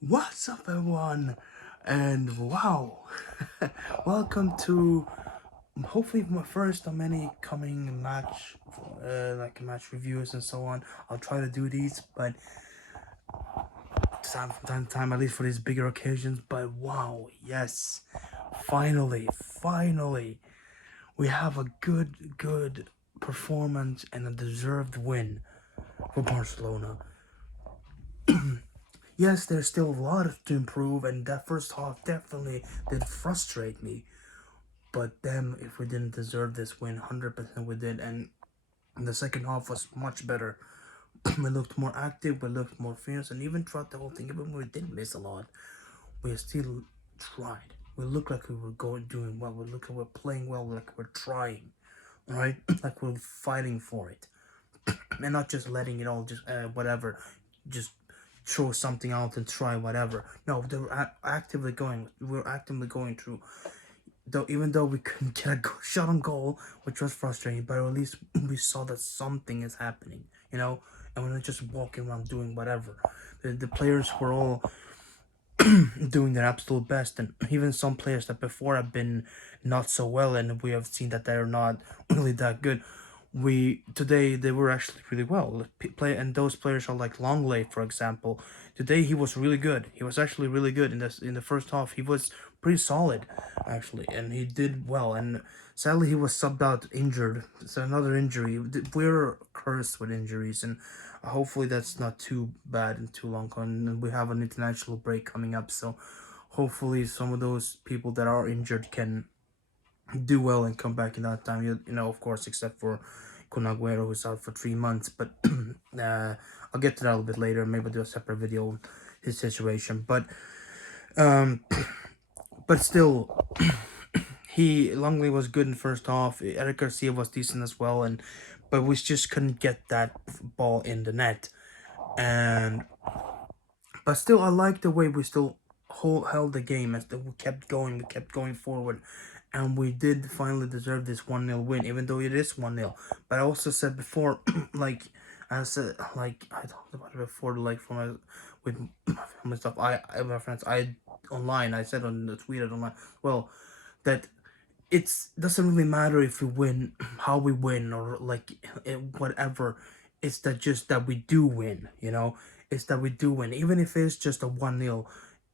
What's up, everyone? And wow, welcome to hopefully my first of many coming match, like match reviews and so on. I'll try to do these, but from time to time, at least for these bigger occasions. But wow, yes, finally, we have a good performance and a deserved win for Barcelona. Yes, there's still a lot to improve, and that first half definitely did frustrate me. But then, if we didn't deserve this win, 100% we did. And the second half was much better. We looked more active, we looked more fierce, and even throughout the whole thing, even when we did miss a lot, we still tried. We looked like we were doing well. We looked like we're playing well, like we're trying, right? Like we're fighting for it, and not just letting it all just whatever, just throw something out and try whatever. No, they were actively going. We were actively going through. Though even though we couldn't get a shot on goal, which was frustrating, but at least we saw that something is happening, and we're not just walking around doing whatever. The players were all doing their absolute best, and even some players that before have been not so well, and we have seen that they're not really that good. We today they were actually really well. Play and those players are like Longley, for example. Today he was really good. He was actually really good in the first half. He was pretty solid, actually, and he did well. And sadly, he was subbed out injured. It's another injury. We're cursed with injuries, and hopefully that's not too bad and too long. And we have an international break coming up, so hopefully some of those people that are injured can do well and come back in that time. Of course, except for Kunaguero, who's out for 3 months. But I'll get to that a little bit later. Maybe do a separate video on his situation. Um, but still, he Longley was good in first half. Eric Garcia was decent as well, but we just couldn't get that ball in the net. And but still, I like the way we still held the game as we kept going forward, and we did finally deserve this 1-0 win, even though it is 1-0. But I also said before, like I said, like I talked about it before, like for my with my family stuff. My friends, I online, I said on the tweeted online, well, that it's doesn't really matter if we win, how we win, or like whatever. It's that just that we do win, it's that we do win, even if it's just a 1-0.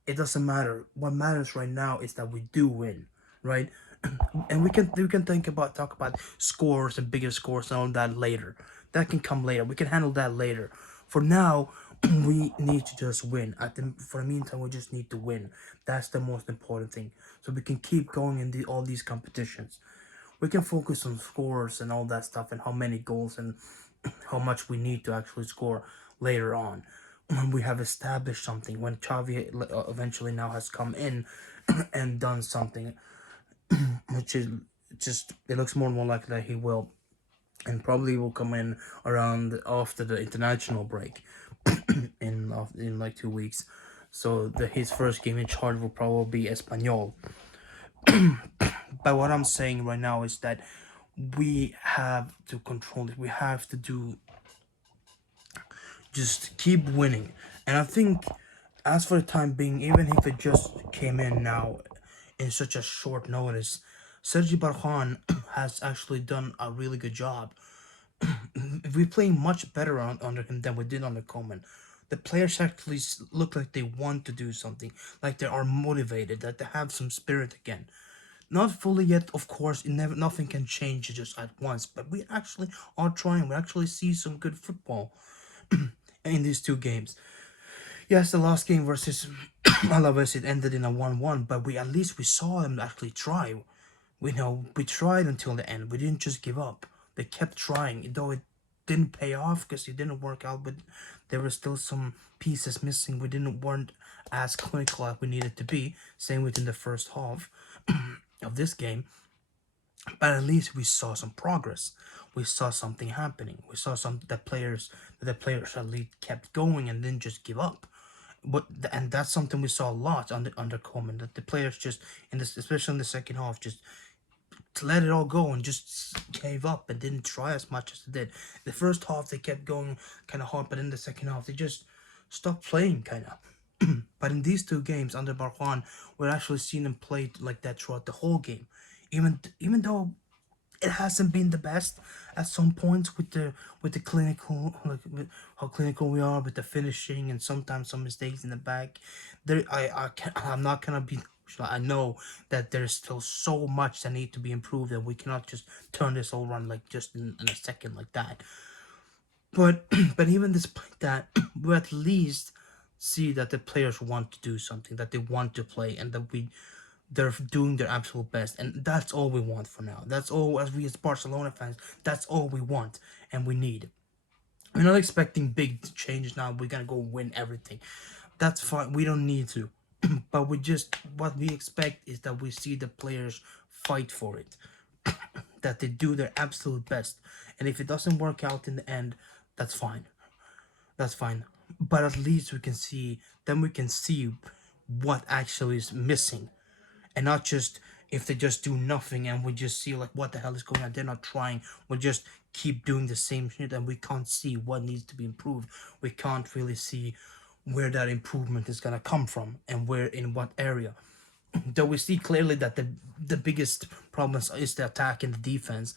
It doesn't matter. What matters right now is that we do win, right? And we can talk about scores and bigger scores and all that later. That can come later. We can handle that later. For now, we need to just win. For the meantime, we just need to win. That's the most important thing. So we can keep going in all these competitions. We can focus on scores and all that stuff and how many goals and how much we need to actually score later on when we have established something. When Xavi eventually now has come in and done something, which is just it looks more and more likely that he will, and probably will come in around after the international break in like 2 weeks. So his first game in charge will probably be Espanyol. But what I'm saying right now is that we have to control it. We have to just keep winning. And I think, as for the time being, even if it just came in now in such a short notice, Sergi Barjuan has actually done a really good job. We're playing much better under him than we did under Coleman. The players actually look like they want to do something, like they are motivated, that they have some spirit again. Not fully yet, of course. Nothing can change just at once, but we actually are trying. We actually see some good football in these two games. Yes, the last game versus Alaves, it ended in a 1-1, but we at least we saw them actually try. We tried until the end. We didn't just give up. They kept trying, though it didn't pay off because it didn't work out. But there were still some pieces missing. We weren't as clinical as we needed to be. Same within the first half of this game. But at least we saw some progress. We saw something happening. We saw the players at least kept going and didn't just give up. And that's something we saw a lot under Coleman, that the players just especially in the second half, just to let it all go and just gave up and didn't try as much as they did. The first half they kept going kind of hard, but in the second half they just stopped playing kind of. But in these two games under Barjuan, we're actually seeing him play like that throughout the whole game. Even though it hasn't been the best at some points with the clinical, like with how clinical we are with the finishing and sometimes some mistakes in the back. I'm not gonna be. I know that there's still so much that need to be improved, and we cannot just turn this all around like just in a second like that. But but even despite that, we at least see that the players want to do something, that they want to play, and that they're doing their absolute best, and that's all we want for now. That's all, as we as Barcelona fans, that's all we want and we need. We're not expecting big changes now. We're gonna go win everything. That's fine. We don't need to, but we just what we expect is that we see the players fight for it, that they do their absolute best, and if it doesn't work out in the end, that's fine. That's fine. But at least we can see. Then we can see what actually is missing, and not just if they just do nothing and we just see like what the hell is going on. They're not trying. We just keep doing the same shit and we can't see what needs to be improved. We can't really see where that improvement is gonna come from and where in what area. Though we see clearly that the biggest problems is the attack and the defense,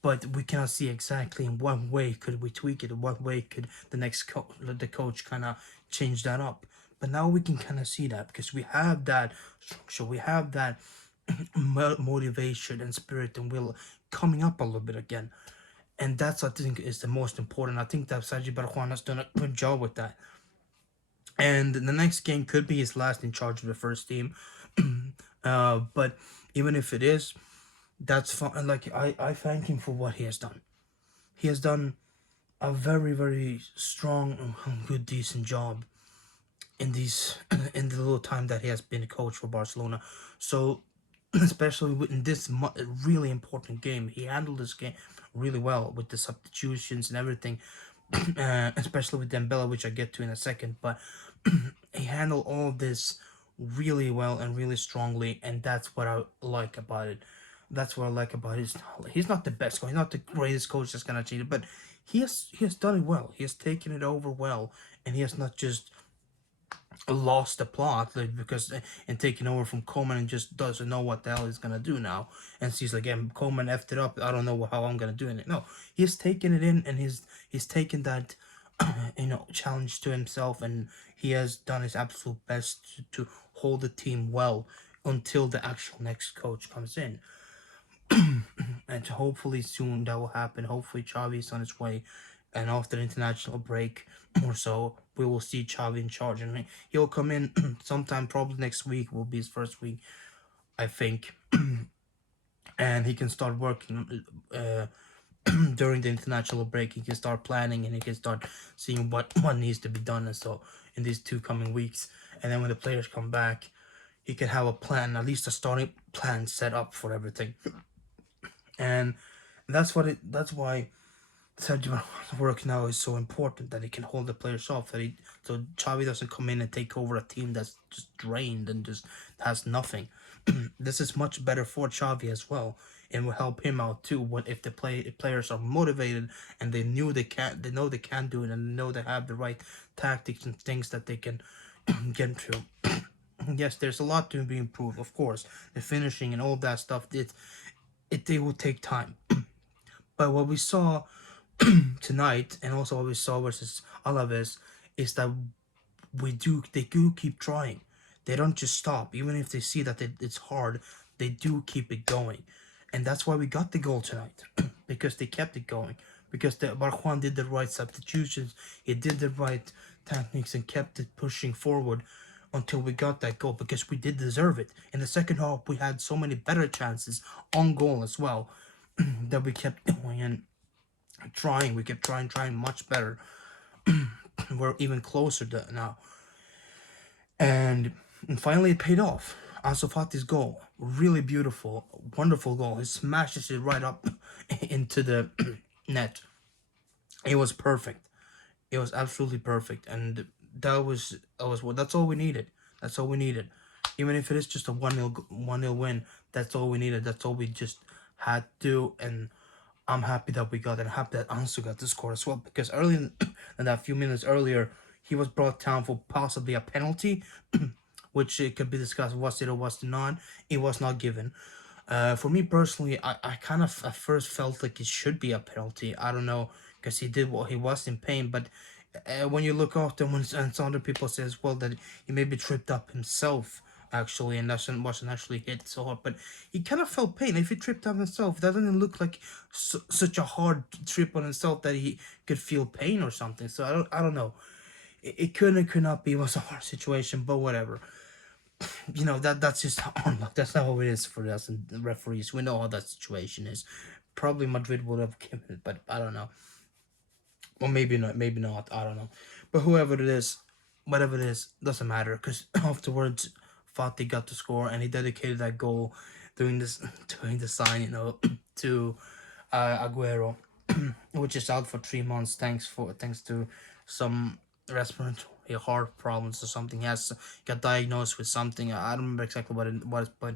but we cannot see exactly in what way could we tweak it, in what way could the coach kind of change that up. But now we can kind of see that because we have that structure, we have that motivation and spirit and will coming up a little bit again, and that's I think is the most important. I think that Sergi Barjuan has done a good job with that, and the next game could be his last in charge of the first team. But even if it is, that's fine. Like I thank him for what he has done. He has done a very very strong, good, decent job in these in the little time that he has been a coach for Barcelona. So especially in this really important game, he handled this game really well with the substitutions and everything. Especially with Dembele, which I get to in a second, but he handled all of this really well and really strongly, and that's what I like about it. That's what I like about it. He's not the best coach, he's not the greatest coach that's gonna change it, but he has done it well. He has taken it over well, and he has not just lost the plot like because and taking over from Coleman and just doesn't know what the hell he's gonna do now, and sees like, yeah, Coleman effed it up. I don't know how I'm gonna do it. No, he's taken it in, and he's taken that challenge to himself, and he has done his absolute best to hold the team well until the actual next coach comes in. And hopefully soon that will happen. Hopefully Xavi is on his way, and after the international break or so, we will see Xavi in charge, and he'll come in sometime. Probably next week will be his first week, I think, and he can start working. During the international break, he can start planning and he can start seeing what needs to be done and so in these 2 coming weeks. And then when the players come back, he can have a plan, at least a starting plan set up for everything. And that's why Sergio's work now is so important, that he can hold the players off, so Xavi doesn't come in and take over a team that's just drained and just has nothing. This is much better for Xavi as well, and will help him out too. When if the players are motivated and they know they can do it, and know they have the right tactics and things that they can get through. Yes, there's a lot to be improved, of course. The finishing and all that stuff, they will take time. But what we saw tonight, and also what we saw versus Alaves, is that they do keep trying. They don't just stop, even if they see that it's hard. They do keep it going, and that's why we got the goal tonight, because they kept it going. Because the Barjuan did the right substitutions, he did the right techniques, and kept it pushing forward until we got that goal, because we did deserve it. In the second half, we had so many better chances on goal as well that we kept going and trying. We kept trying much better. We're even closer to now. And finally it paid off. Ansu Fati's goal, really beautiful, wonderful goal. He smashes it right up into the net. It was perfect. It was absolutely perfect, and that's all we needed. That's all we needed. Even if it is just a 1-0 win, that's all we needed. That's all we just had to, and I'm happy that we got it. I'm happy that Ansu got the score as well, because early in that few minutes earlier, he was brought down for possibly a penalty, which it could be discussed, was it or was it not. It was not given. For me personally, I kind of at first felt like it should be a penalty. I don't know, because he did what he was in pain, but when you look after when and some other people say as well that he maybe tripped up himself actually and wasn't actually hit so hard, but he kind of felt pain. If he tripped up himself, that doesn't look like such a hard trip on himself that he could feel pain or something. So I don't know. It could not be. It was a hard situation, but whatever. That's just how luck. That's how it is for us and the referees. We know how that situation is. Probably Madrid would have given it, but I don't know. Or maybe not. Maybe not. I don't know. But whoever it is, whatever it is, doesn't matter. Because afterwards, Fati got to score, and he dedicated that goal, doing this, doing the sign, to Aguero, which is out for 3 months. Thanks to some respiratory heart problems or something. He has got diagnosed with something. I don't remember exactly what it was, but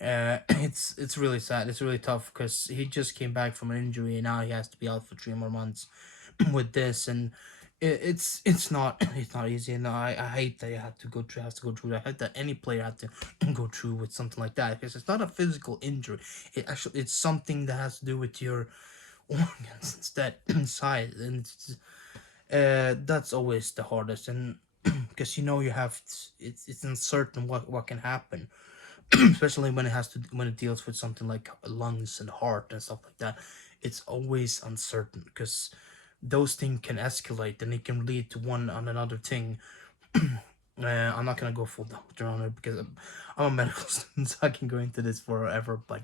it's really sad. It's really tough because he just came back from an injury and now he has to be out for 3 more months with this, and it's not easy, and I hate that you have to go through that. I hate that any player had to go through with something like that, because it's not a physical injury. It's something that has to do with your organs instead inside, and that's always the hardest, and because you have it's uncertain what can happen, especially when it deals with something like lungs and heart and stuff like that. It's always uncertain because those things can escalate and it can lead to one and another thing. I'm not gonna go full doctor on it because I'm a medical student, so I can go into this forever. But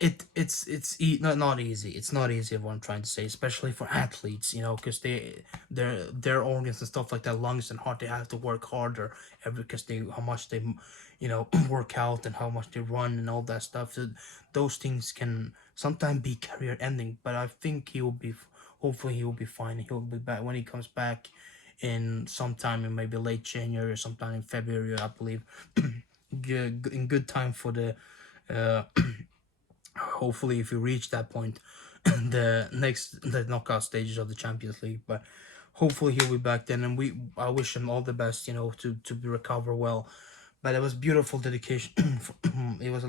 not easy. It's not easy. What I'm trying to say, especially for athletes, because their organs and stuff like that, lungs and heart, they have to work harder every because they how much they, work out and how much they run and all that stuff. So those things can sometimes be career ending. But I think he will be. Hopefully, he will be fine. He'll be back when he comes back in sometime in maybe late January or sometime in February, I believe. In good time for the. Hopefully, if we reach that point, the knockout stages of the Champions League. But hopefully he'll be back then, and I wish him all the best, to recover well. But it was beautiful dedication. It was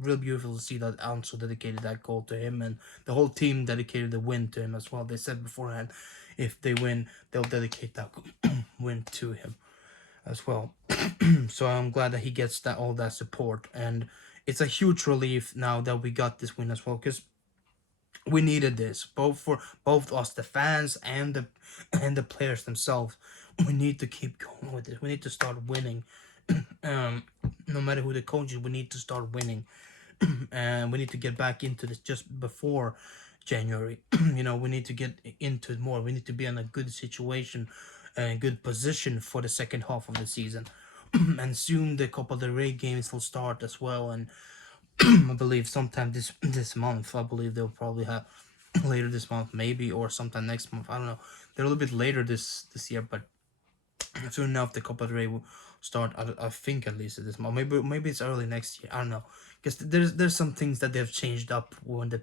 real beautiful to see that ANSUU dedicated that goal to him, and the whole team dedicated the win to him as well. They said beforehand, if they win, they'll dedicate that win to him as well. So I'm glad that he gets all that support, and it's a huge relief now that we got this win as well, because we needed this both for both us, the fans, and the players themselves. We need to keep going with this. We need to start winning. No matter who the coach is, we need to start winning, and we need to get back into this just before January. We need to get into it more. We need to be in a good situation and good position for the second half of the season. And soon the Copa del Rey games will start as well, and I believe sometime this month. I believe they'll probably have later this month, maybe, or sometime next month. I don't know. They're a little bit later this year, but soon enough the Copa del Rey will start. I think at least this month. Maybe it's early next year. I don't know, because there's some things that they've changed up when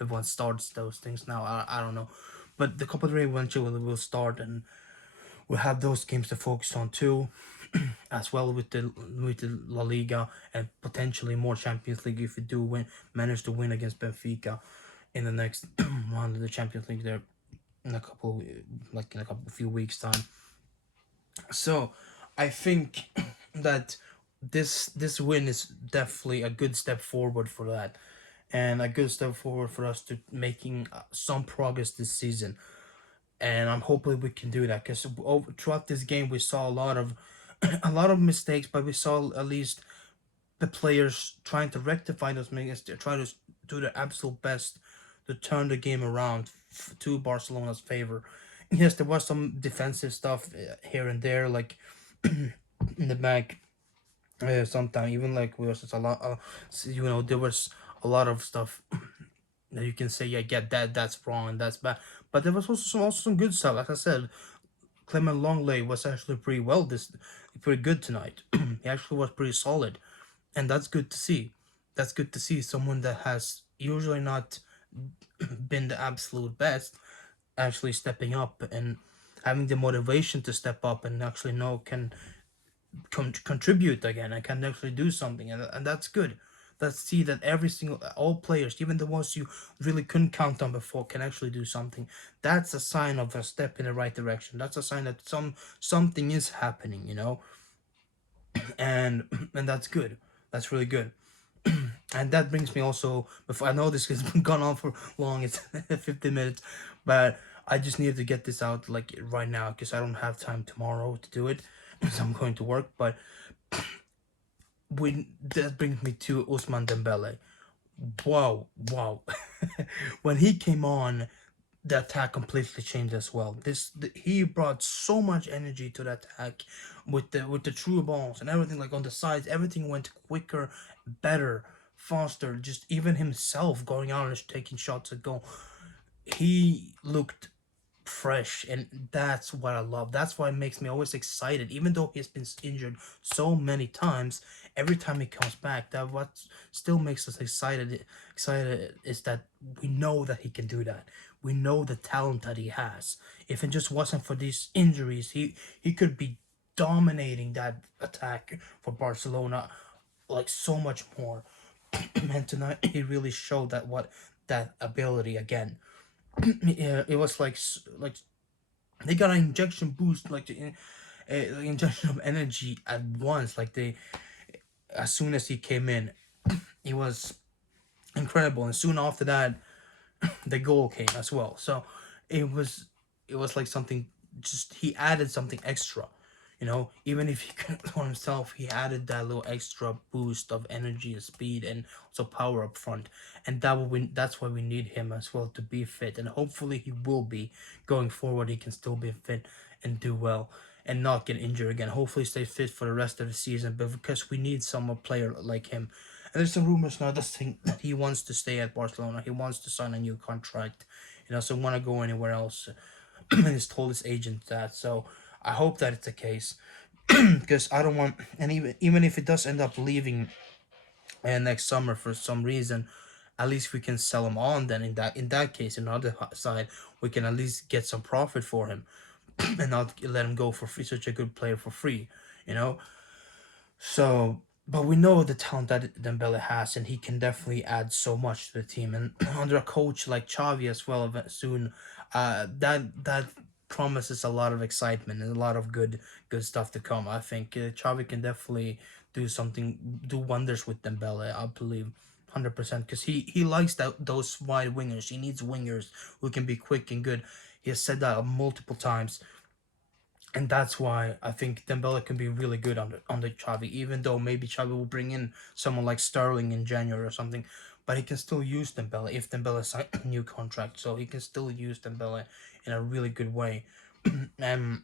everyone starts those things now. I don't know, but the Copa del Rey eventually will start, and we'll have those games to focus on too, as well with the La Liga and potentially more Champions League if we do manage to win against Benfica in the next round of the Champions League there in a few weeks time. So I think that this win is definitely a good step forward for that, and a good step forward for us to making some progress this season. And I'm hoping we can do that, because throughout this game we saw a lot of a lot of mistakes, but we saw at least the players trying to rectify those mistakes. They're trying to do their absolute best to turn the game around to Barcelona's favor. Yes, there was some defensive stuff here and there, like in the back. Sometimes even like we was just a lot. There was a lot of stuff that you can say, yeah, get that's wrong and that's bad. But there was also some good stuff. Like I said, Clement Longley was actually pretty good tonight. He actually was pretty solid, and that's good to see. That's good to see someone that has usually not been the absolute best actually stepping up and having the motivation to step up and actually know can contribute again and can actually do something, and that's good. Let's see that every single all players, even the ones you really couldn't count on before, can actually do something. That's a sign of a step in the right direction. That's a sign that something is happening, and and that's good. That's really good. And that brings me also, before I know this has been gone on for long, it's 50 minutes, but I just needed to get this out like right now because I don't have time tomorrow to do it because I'm going to work. But that brings me to Usman Dembele. Wow. When he came on, the attack completely changed as well. He brought so much energy to the attack with the true balls and everything, like on the sides. Everything went quicker, better, faster. Just even himself going out and taking shots at goal. He looked fresh, and that's what I love. That's why it makes me always excited. Even though he's been injured so many times, every time he comes back, that what still makes us excited is that we know that he can do that. We know the talent that he has. If it just wasn't for these injuries, he could be dominating that attack for Barcelona like so much more. And tonight he really showed that ability again. Yeah, it was like they got an injection boost, like the injection of energy at once. Like they, as soon as he came in, it was incredible. And soon after that, the goal came as well. So it was it was like something. Just he added something extra. Even if he couldn't for himself, he added that little extra boost of energy and speed and also power up front. And that's why we need him as well to be fit. And hopefully he will be going forward. He can still be fit and do well and not get injured again. Hopefully stay fit for the rest of the season. But because we need some player like him. And there's some rumors now that he wants to stay at Barcelona. He wants to sign a new contract. So want to go anywhere else. He's told his agent that. So I hope that it's the case because I don't want, and even if it does end up leaving next summer for some reason, at least we can sell him on. Then in that case, on the other side, we can at least get some profit for him and not let him go for free. Such a good player for free, you know. So, but we know the talent that Dembele has, and he can definitely add so much to the team. And under a coach like Xavi as well, soon, that promises a lot of excitement and a lot of good stuff to come. I think Xavi can definitely do wonders with Dembele. I believe. 100% because he likes those wide wingers. He needs wingers who can be quick and good. He has said that multiple times, and that's why I think Dembele can be really good under Xavi, even though maybe Xavi will bring in someone like Sterling in January or something, but he can still use Dembele if Dembele signs a new contract, so he can still use Dembele in a really good way. And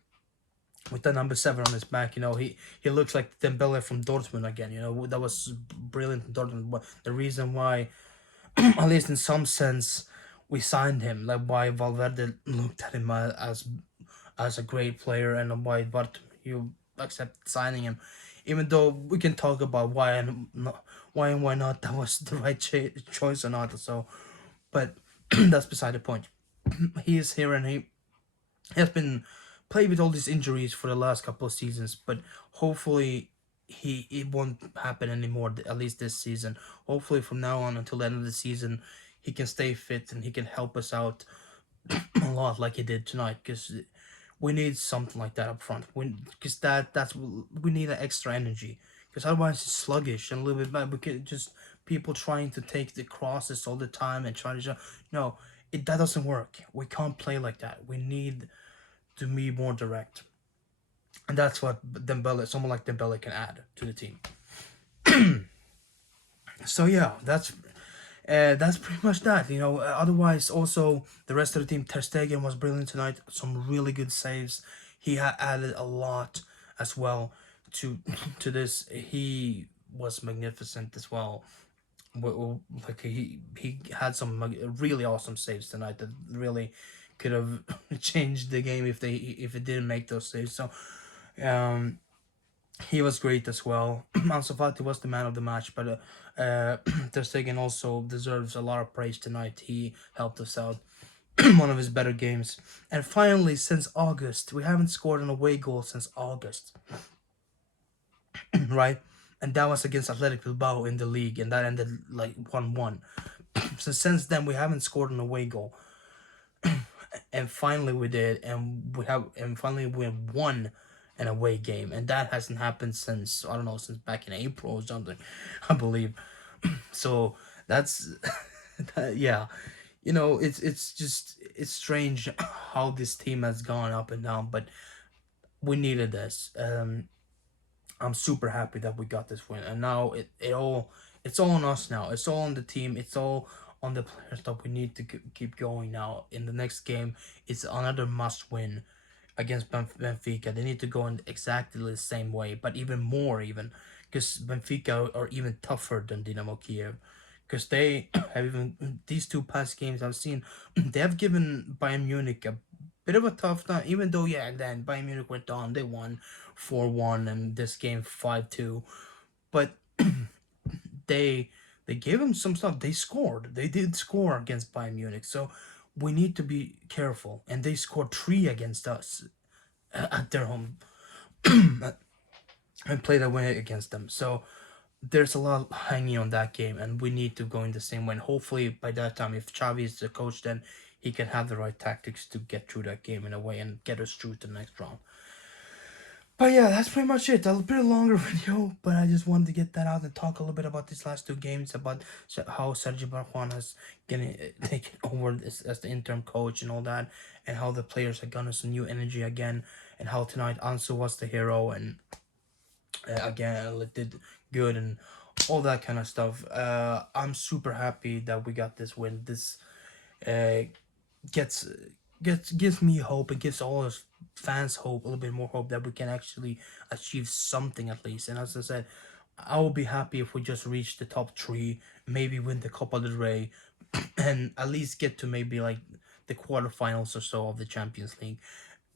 with the number 7 on his back, he looks like Dembele from Dortmund again. That was brilliant in Dortmund. But the reason why, at least in some sense, we signed him, like why Valverde looked at him as a great player, and why but you accept signing him, even though we can talk about why and why not that was the right choice or not. So, but that's beside the point. He is here, and he has been played with all these injuries for the last couple of seasons, but hopefully it won't happen anymore, at least this season. Hopefully from now on until the end of the season, he can stay fit and he can help us out a lot like he did tonight, because we need something like that up front. Because we need an extra energy. Because otherwise it's sluggish and a little bit bad. We can just people trying to take the crosses all the time and trying to no, that doesn't work. We can't play like that. We need to be more direct, and that's what someone like Dembele can add to the team. So yeah, that's pretty much that. Otherwise, also the rest of the team, Ter Stegen was brilliant tonight. Some really good saves. He had added a lot as well to to this. He was magnificent as well. Like he had some really awesome saves tonight that really could have changed the game if it didn't make those saves. So, um, he was great as well. Ansu Fati was the man of the match, but Ter Stegen also deserves a lot of praise tonight. He helped us out. one of his better games. And finally, since August, we haven't scored an away goal since August, right? And that was against Athletic Bilbao in the league, and that ended like 1-1. So since then, we haven't scored an away goal, and finally we did, and finally we won an away game, and that hasn't happened since, I don't know, since back in April or something, I believe. So that's yeah, it's strange how this team has gone up and down, but we needed this. I'm super happy that we got this win, and now it's all on us now. It's all on the team. It's all on the players that we need to keep going now. In the next game, it's another must win against Benfica. They need to go in exactly the same way, but even more, even because Benfica are even tougher than Dynamo Kiev, because they have even these two past games I've seen, they have given Bayern Munich a bit of a tough time. Even though, yeah, and then Bayern Munich went on, they won 4-1, and this game 5-2, but they they gave them some stuff. They scored. They did score against Bayern Munich, so we need to be careful. And they scored 3 against us at their home and played away against them. So there's a lot hanging on that game, and we need to go in the same way. And hopefully, by that time, if Xavi is the coach, then he can have the right tactics to get through that game in a way and get us through to the next round. But yeah, that's pretty much it. A bit longer video, but I just wanted to get that out and talk a little bit about these last 2 games, about how Sergi Barjuan has taken over as the interim coach and all that, and how the players have gotten some new energy again, and how tonight ANSUU was the hero, and again it did good, and all that kind of stuff. I'm super happy that we got this win. This uh, gets gives me hope. It gives all us fans hope, a little bit more hope that we can actually achieve something at least. And as I said, I will be happy if we just reach the top 3, maybe win the Copa del Rey, and at least get to maybe like the quarterfinals or so of the Champions League.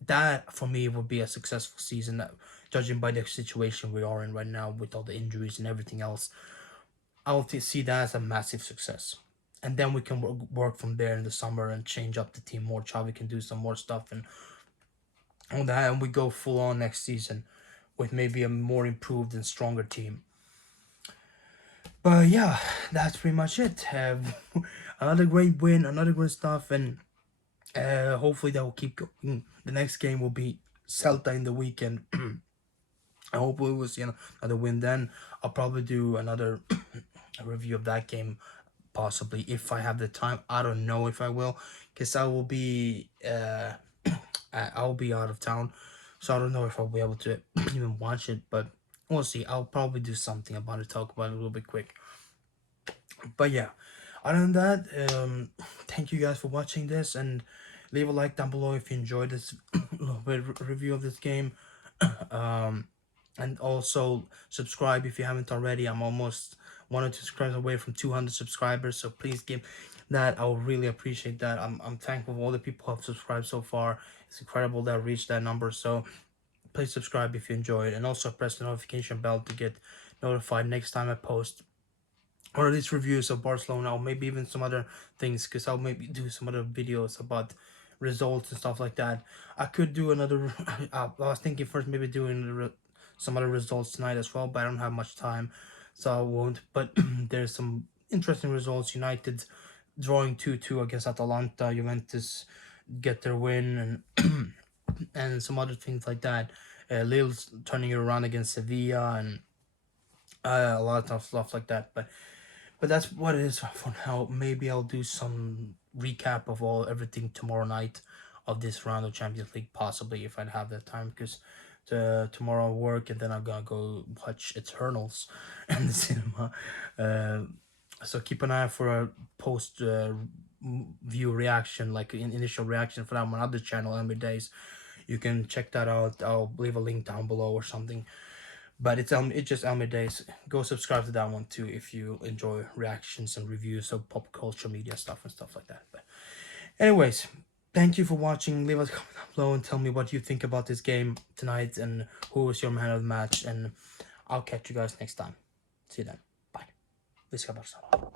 That for me would be a successful season, judging by the situation we are in right now with all the injuries and everything else. I'll see that as a massive success. And then we can work from there in the summer and change up the team more. Xavi can do some more stuff and all that, and we go full on next season with maybe a more improved and stronger team. But yeah, that's pretty much it. Another great win, another great stuff, and hopefully that will keep going. The next game will be Celta in the weekend. I hope we will see another win then. I'll probably do another review of that game, possibly, if I have the time. I don't know if I will, because I'll be out of town, so I don't know if I'll be able to even watch it, but we'll see. I'll probably do something about it, talk about it a little bit quick. But yeah, other than that, thank you guys for watching this, and leave a like down below if you enjoyed this little bit review of this game. And also subscribe if you haven't already. I'm almost 1 or 2 subscribers away from 200 subscribers, so please give that. I would really appreciate that. I'm thankful for all the people who have subscribed so far. It's incredible that I reached that number, so please subscribe if you enjoyed, and also press the notification bell to get notified next time I post or at least reviews of Barcelona, or maybe even some other things, because I'll maybe do some other videos about results and stuff like that. I could do another I was thinking first maybe doing some other results tonight as well, but I don't have much time, so I won't. But there's some interesting results. United drawing 2-2 against Atalanta, Juventus get their win, and and some other things like that. Lille's turning it around against Sevilla, and a lot of stuff like that. But that's what it is for now. Maybe I'll do some recap of everything tomorrow night of this round of Champions League, possibly, if I'd have that time, because tomorrow I'll work, and then I'm gonna go watch Eternals in the cinema. So keep an eye out for a post view reaction, like an initial reaction for that on my other channel, Ember Days. You can check that out. I'll leave a link down below or something. But it's just Elmer Days. Go subscribe to that one too if you enjoy reactions and reviews of pop culture media stuff and stuff like that. But anyways, thank you for watching. Leave a comment down below and tell me what you think about this game tonight and who was your man of the match. And I'll catch you guys next time. See you then. Bye. VISÇA Barcelona.